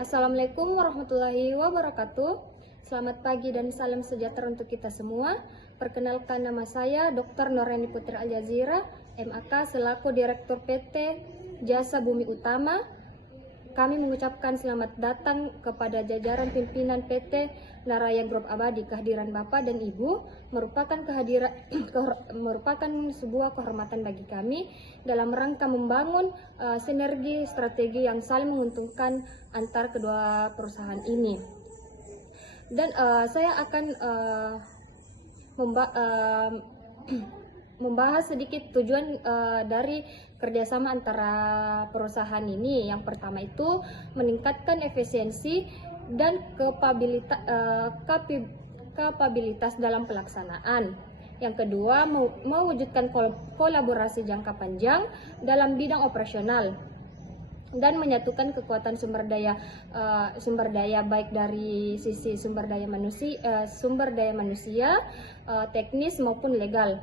Assalamualaikum warahmatullahi wabarakatuh. Selamat pagi dan salam sejahtera untuk kita semua. Perkenalkan, nama saya Dr. Noreni Putri Aljazira, MAK selaku Direktur PT Jasa Bumi Utama. Kami mengucapkan selamat datang kepada jajaran pimpinan PT Naraya Group Abadi. Kehadiran Bapak dan Ibu merupakan sebuah kehormatan bagi kami dalam rangka membangun sinergi strategi yang saling menguntungkan antar kedua perusahaan ini. Dan saya akan membahas sedikit tujuan dari kerjasama antara perusahaan ini. Yang pertama itu meningkatkan efisiensi dan kapabilitas dalam pelaksanaan. Yang kedua, mewujudkan kolaborasi jangka panjang dalam bidang operasional dan menyatukan kekuatan sumber daya baik dari sisi sumber daya manusia, teknis maupun legal.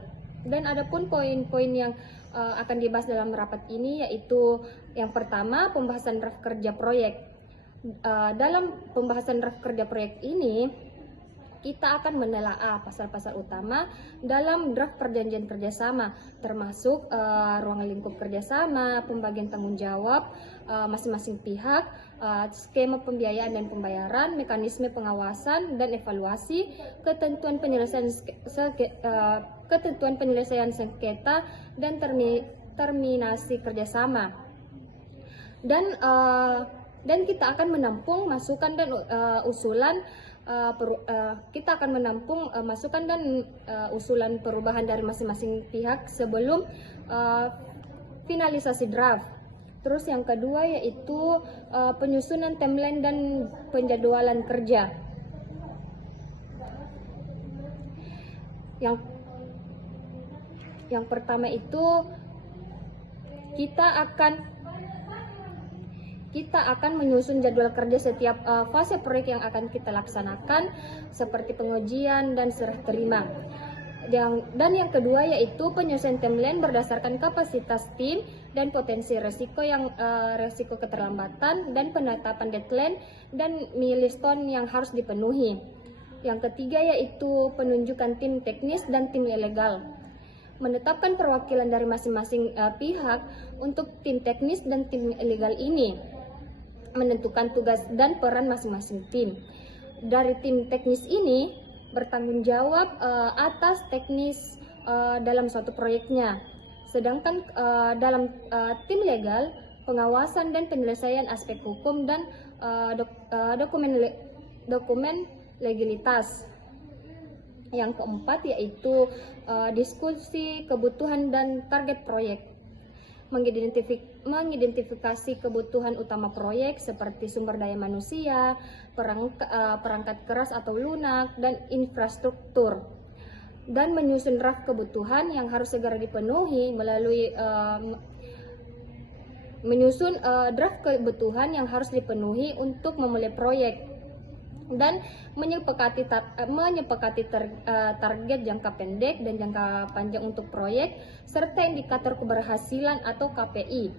Dan adapun poin-poin yang akan dibahas dalam rapat ini yaitu yang pertama, pembahasan draft kerja proyek. Dalam pembahasan draft kerja proyek ini kita akan menelaah pasal-pasal utama dalam draft perjanjian kerjasama, termasuk ruang lingkup kerjasama, pembagian tanggung jawab masing-masing pihak, skema pembiayaan dan pembayaran, mekanisme pengawasan dan evaluasi, ketentuan penyelesaian sengketa dan terminasi kerjasama. Dan kita akan menampung masukan dan usulan usulan perubahan dari masing-masing pihak sebelum finalisasi draft. Terus yang kedua yaitu penyusunan timeline dan penjadwalan kerja. Yang pertama itu kita akan menyusun jadwal kerja setiap fase proyek yang akan kita laksanakan, seperti pengujian dan serah terima. Dan yang kedua yaitu penyusunan timeline berdasarkan kapasitas tim dan potensi resiko keterlambatan dan penetapan deadline dan milestone yang harus dipenuhi. Yang ketiga yaitu penunjukan tim teknis dan tim legal. Menetapkan perwakilan dari masing-masing pihak untuk tim teknis dan tim legal ini. Menentukan tugas dan peran masing-masing tim. Dari tim teknis ini bertanggung jawab atas teknis dalam suatu proyeknya. Sedangkan dalam tim legal, pengawasan dan penyelesaian aspek hukum dan dokumen legalitas. Yang keempat yaitu diskusi kebutuhan dan target proyek. Mengidentifikasi kebutuhan utama proyek seperti sumber daya manusia, perangkat keras atau lunak, dan infrastruktur. Dan menyusun draft kebutuhan yang harus segera dipenuhi melalui untuk memulai proyek. Dan menyepakati target jangka pendek dan jangka panjang untuk proyek serta indikator keberhasilan atau KPI,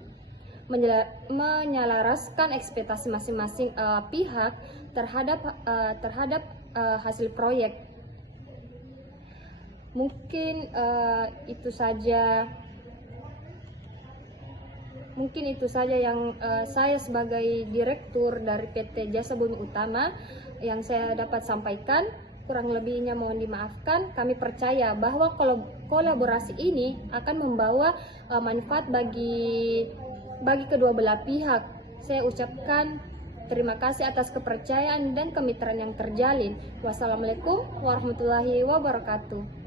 menyelaraskan ekspektasi masing-masing pihak terhadap hasil proyek. Mungkin itu saja yang saya sebagai direktur dari PT Jasa Bumi Utama yang saya dapat sampaikan. Kurang lebihnya mohon dimaafkan. Kami percaya bahwa kolaborasi ini akan membawa manfaat bagi kedua belah pihak. Saya ucapkan terima kasih atas kepercayaan dan kemitraan yang terjalin. Wassalamualaikum warahmatullahi wabarakatuh.